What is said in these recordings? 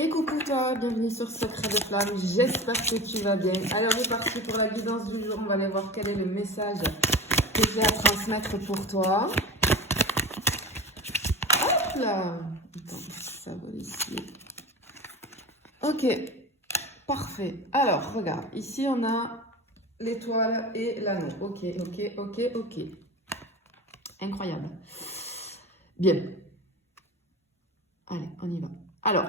Et coucou toi, bienvenue sur Secret de Flamme, j'espère que tu vas bien. Alors on est parti pour la guidance du jour, on va aller voir quel est le message que j'ai à transmettre pour toi. Hop là. Attends, ça va ici. Ok, parfait. Alors regarde, ici on a l'étoile et l'anneau. Ok. Incroyable. Bien. Allez, on y va. Alors,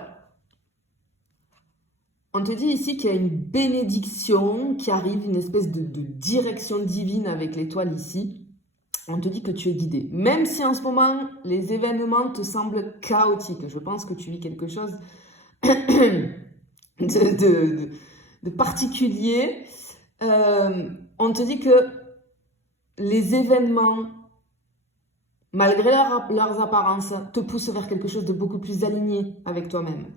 on te dit ici qu'il y a une bénédiction qui arrive, une espèce de direction divine avec l'étoile ici. On te dit que tu es guidé. Même si en ce moment, les événements te semblent chaotiques. Je pense que tu vis quelque chose de particulier. On te dit que les événements, malgré leurs apparences, te poussent vers quelque chose de beaucoup plus aligné avec toi-même.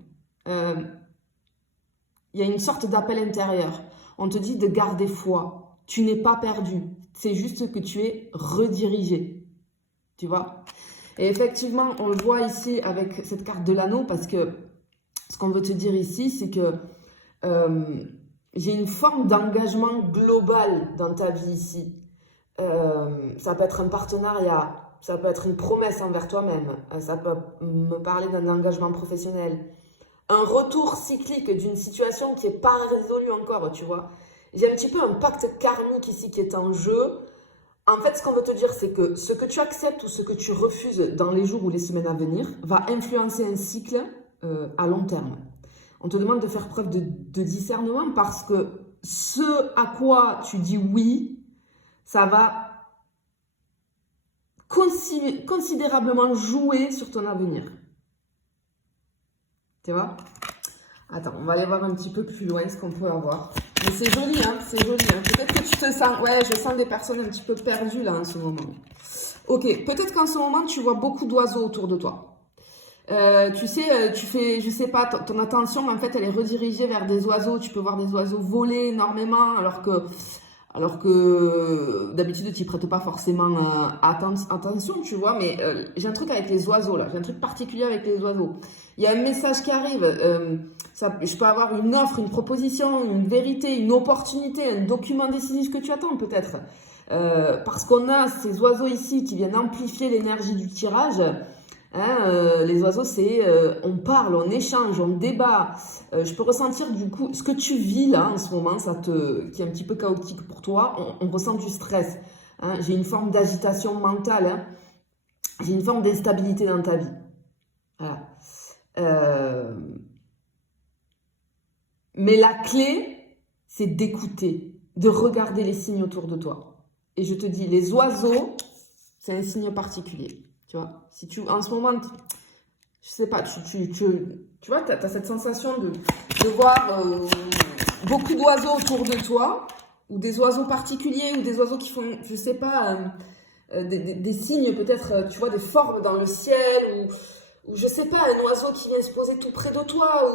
Il y a une sorte d'appel intérieur. On te dit de garder foi. Tu n'es pas perdu. C'est juste que tu es redirigé. Tu vois? Et effectivement, on le voit ici avec cette carte de l'anneau parce que ce qu'on veut te dire ici, c'est que j'ai une forme d'engagement global dans ta vie ici. Ça peut être un partenariat, ça peut être une promesse envers toi-même, ça peut me parler d'un engagement professionnel. Un retour cyclique d'une situation qui n'est pas résolue encore, tu vois. J'ai un petit peu un pacte karmique ici qui est en jeu. En fait, ce qu'on veut te dire, c'est que ce que tu acceptes ou ce que tu refuses dans les jours ou les semaines à venir va influencer un cycle à long terme. On te demande de faire preuve de discernement parce que ce à quoi tu dis oui, ça va considérablement jouer sur ton avenir. Tu vois? Attends, on va aller voir un petit peu plus loin ce qu'on peut avoir. Mais c'est joli, hein, c'est joli. Hein. Peut-être que tu te sens... Ouais, je sens des personnes un petit peu perdues là en ce moment. Ok, peut-être qu'en ce moment, tu vois beaucoup d'oiseaux autour de toi. Tu sais, tu fais, je sais pas, ton attention, en fait, elle est redirigée vers des oiseaux. Tu peux voir des oiseaux voler énormément, alors que d'habitude, tu n'y prêtes pas forcément attention, tu vois. Mais j'ai un truc avec les oiseaux, là. J'ai un truc particulier avec les oiseaux. Il y a un message qui arrive. Je peux avoir une offre, une proposition, une vérité, une opportunité, un document décisif que tu attends, peut-être. Parce qu'on a ces oiseaux ici qui viennent amplifier l'énergie du tirage. Les oiseaux, c'est on parle, on échange, on débat. Je peux ressentir du coup ce que tu vis là en ce moment, qui est un petit peu chaotique pour toi. On ressent du stress. Hein. J'ai une forme d'agitation mentale. Hein. J'ai une forme d'instabilité dans ta vie. Voilà. Mais la clé, c'est d'écouter, de regarder les signes autour de toi. Et je te dis, les oiseaux, c'est un signe particulier. Tu vois, si tu, en ce moment, je sais pas, tu vois, tu as cette sensation de voir beaucoup d'oiseaux autour de toi, ou des oiseaux particuliers, ou des oiseaux qui font, je sais pas, des signes peut-être, tu vois, des formes dans le ciel, ou je sais pas, un oiseau qui vient se poser tout près de toi,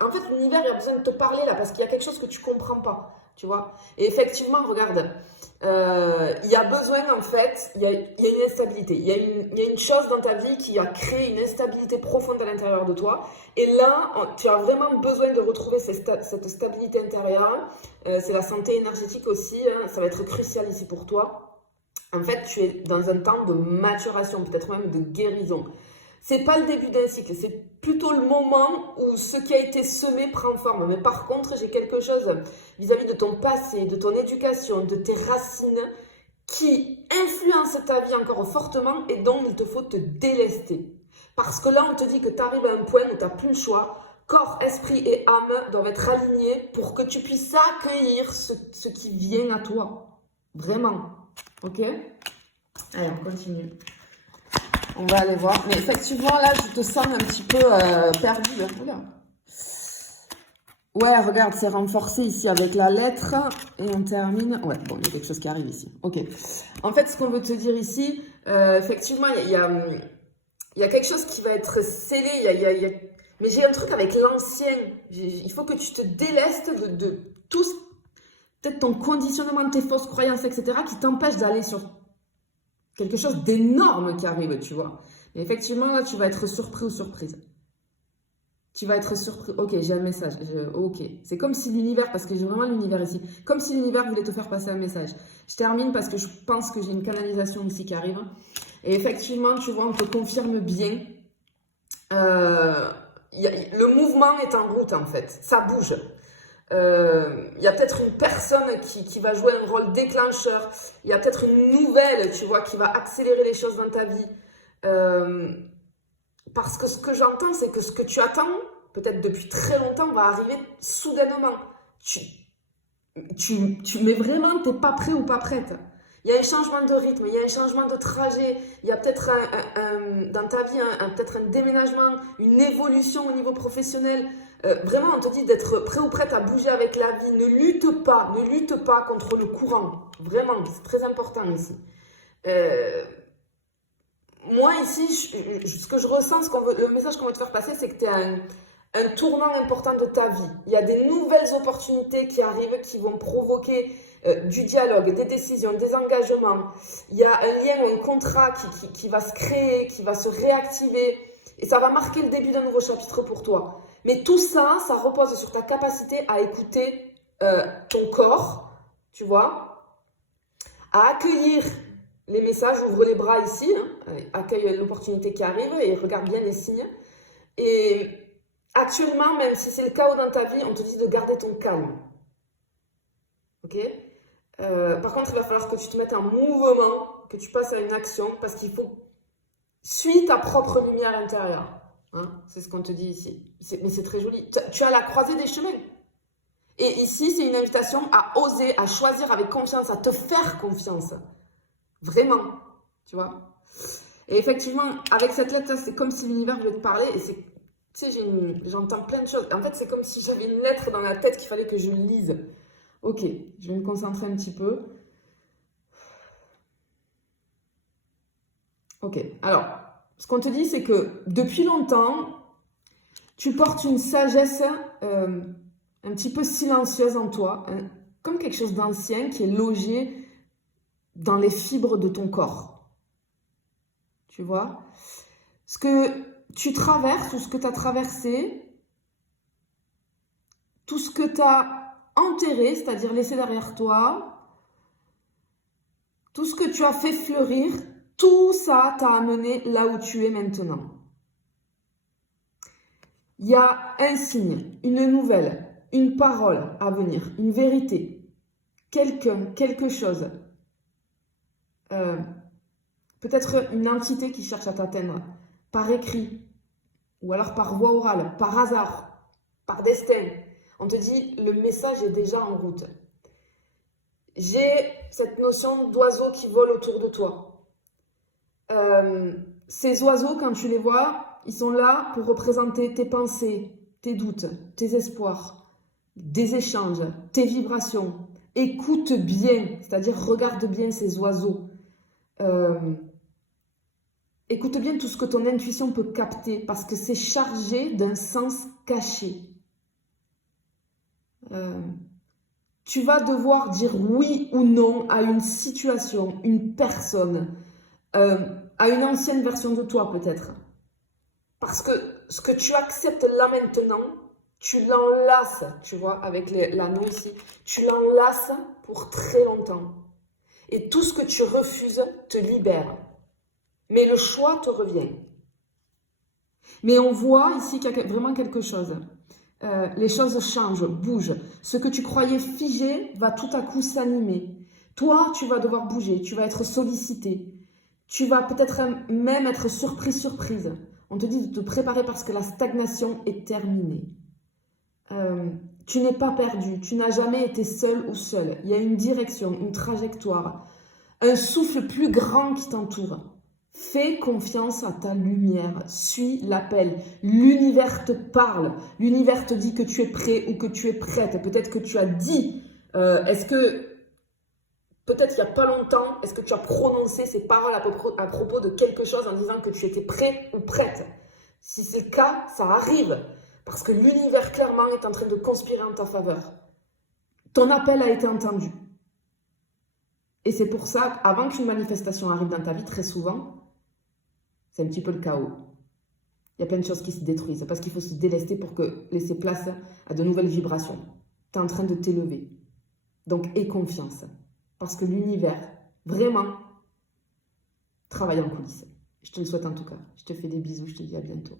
en fait, l'univers, il a besoin de te parler là, parce qu'il y a quelque chose que tu comprends pas, tu vois. Et effectivement, regarde, il y a besoin, en fait, il y a une instabilité. Il y a une chose dans ta vie qui a créé une instabilité profonde à l'intérieur de toi. Et là, tu as vraiment besoin de retrouver cette stabilité intérieure. C'est la santé énergétique aussi. Hein, ça va être crucial ici pour toi. En fait, tu es dans un temps de maturation, peut-être même de guérison. C'est pas le début d'un cycle, c'est plutôt le moment où ce qui a été semé prend forme. Mais par contre, j'ai quelque chose vis-à-vis de ton passé, de ton éducation, de tes racines qui influence ta vie encore fortement et dont il te faut te délester. Parce que là, on te dit que tu arrives à un point où tu n'as plus le choix. Corps, esprit et âme doivent être alignés pour que tu puisses accueillir ce qui vient à toi. Vraiment. Ok? Allez, on continue. On va aller voir. Mais effectivement, là, je te sens un petit peu perdu. Regarde. Ouais, regarde, c'est renforcé ici avec la lettre. Et on termine. Ouais, bon, il y a quelque chose qui arrive ici. Ok. En fait, ce qu'on veut te dire ici, effectivement, il y a quelque chose qui va être scellé. Mais j'ai un truc avec l'ancien. Il faut que tu te délestes de tout, peut-être ton conditionnement, tes fausses croyances, etc., qui t'empêchent d'aller sur quelque chose d'énorme qui arrive, tu vois. Mais effectivement, là, tu vas être surpris ou surprise. Tu vas être surpris. Ok, j'ai un message. Ok. C'est comme si l'univers, parce que j'ai vraiment l'univers ici, comme si l'univers voulait te faire passer un message. Je termine parce que je pense que j'ai une canalisation ici qui arrive. Et effectivement, tu vois, on te confirme bien. Le mouvement est en route, en fait. Ça bouge. Il y a peut-être une personne qui va jouer un rôle déclencheur. Il y a peut-être une nouvelle, tu vois, qui va accélérer les choses dans ta vie. Parce que ce que j'entends, c'est que ce que tu attends, peut-être depuis très longtemps, va arriver soudainement. Mais vraiment, tu n'es pas prêt ou pas prête. Il y a un changement de rythme, il y a un changement de trajet, il y a peut-être dans ta vie peut-être un déménagement, une évolution au niveau professionnel. Vraiment, on te dit d'être prêt ou prête à bouger avec la vie. Ne lutte pas contre le courant. Vraiment, c'est très important ici. Moi, ici, ce que je ressens, le message qu'on veut te faire passer, c'est que tu es un tournant important de ta vie. Il y a des nouvelles opportunités qui arrivent, qui vont provoquer du dialogue, des décisions, des engagements. Il y a un lien ou un contrat qui va se créer, qui va se réactiver. Et ça va marquer le début d'un nouveau chapitre pour toi. Mais tout ça, ça repose sur ta capacité à écouter ton corps, tu vois, à accueillir les messages, ouvre les bras ici, hein, accueille l'opportunité qui arrive et regarde bien les signes. Et actuellement, même si c'est le chaos dans ta vie, on te dit de garder ton calme. Ok ? Par contre, il va falloir que tu te mettes en mouvement, que tu passes à une action, parce qu'il faut suivre ta propre lumière intérieure. Hein, c'est ce qu'on te dit ici. Mais c'est très joli. Tu as la croisée des chemins. Et ici, c'est une invitation à oser, à choisir avec confiance, à te faire confiance. Vraiment, tu vois. Et effectivement, avec cette lettre, c'est comme si l'univers voulait te parler. Et c'est, tu sais, j'entends plein de choses. En fait, c'est comme si j'avais une lettre dans la tête qu'il fallait que je lise. Ok, je vais me concentrer un petit peu. Ok, alors, ce qu'on te dit, c'est que depuis longtemps, tu portes une sagesse un petit peu silencieuse en toi, comme quelque chose d'ancien qui est logé dans les fibres de ton corps. Tu vois ? Ce que tu traverses ou ce que tu as traversé, tout ce que tu as enterré, c'est-à-dire laissé derrière toi, tout ce que tu as fait fleurir, tout ça t'a amené là où tu es maintenant. Il y a un signe, une nouvelle, une parole à venir, une vérité, quelqu'un, quelque chose. Peut-être une entité qui cherche à t'atteindre, par écrit, ou alors par voie orale, par hasard, par destin. On te dit, le message est déjà en route. J'ai cette notion d'oiseaux qui volent autour de toi. Ces oiseaux, quand tu les vois, ils sont là pour représenter tes pensées, tes doutes, tes espoirs, des échanges, tes vibrations. Écoute bien, c'est-à-dire regarde bien ces oiseaux. Écoute bien tout ce que ton intuition peut capter parce que c'est chargé d'un sens caché. Tu vas devoir dire oui ou non à une situation, une personne, à une ancienne version de toi peut-être. Parce que ce que tu acceptes là maintenant, tu l'enlaces, tu vois, avec l'anneau ici, tu l'enlaces pour très longtemps. Et tout ce que tu refuses te libère. Mais le choix te revient. Mais on voit ici qu'il y a vraiment quelque chose. Les choses changent, bougent. Ce que tu croyais figé va tout à coup s'animer. Toi, tu vas devoir bouger, tu vas être sollicité. Tu vas peut-être même être surprise. On te dit de te préparer parce que la stagnation est terminée. Tu n'es pas perdu, tu n'as jamais été seul ou seule. Il y a une direction, une trajectoire, un souffle plus grand qui t'entoure. Fais confiance à ta lumière, suis l'appel. L'univers te parle, l'univers te dit que tu es prêt ou que tu es prête. Peut-être que tu as dit, peut-être il n'y a pas longtemps, est-ce que tu as prononcé ces paroles à propos de quelque chose en disant que tu étais prêt ou prête? Si c'est le cas, ça arrive, parce que l'univers clairement est en train de conspirer en ta faveur. Ton appel a été entendu. Et c'est pour ça, avant qu'une manifestation arrive dans ta vie, très souvent, c'est un petit peu le chaos. Il y a plein de choses qui se détruisent parce qu'il faut se délester pour laisser place à de nouvelles vibrations. Tu es en train de t'élever. Donc, aie confiance. Parce que l'univers, vraiment, travaille en coulisses. Je te le souhaite en tout cas. Je te fais des bisous, je te dis à bientôt.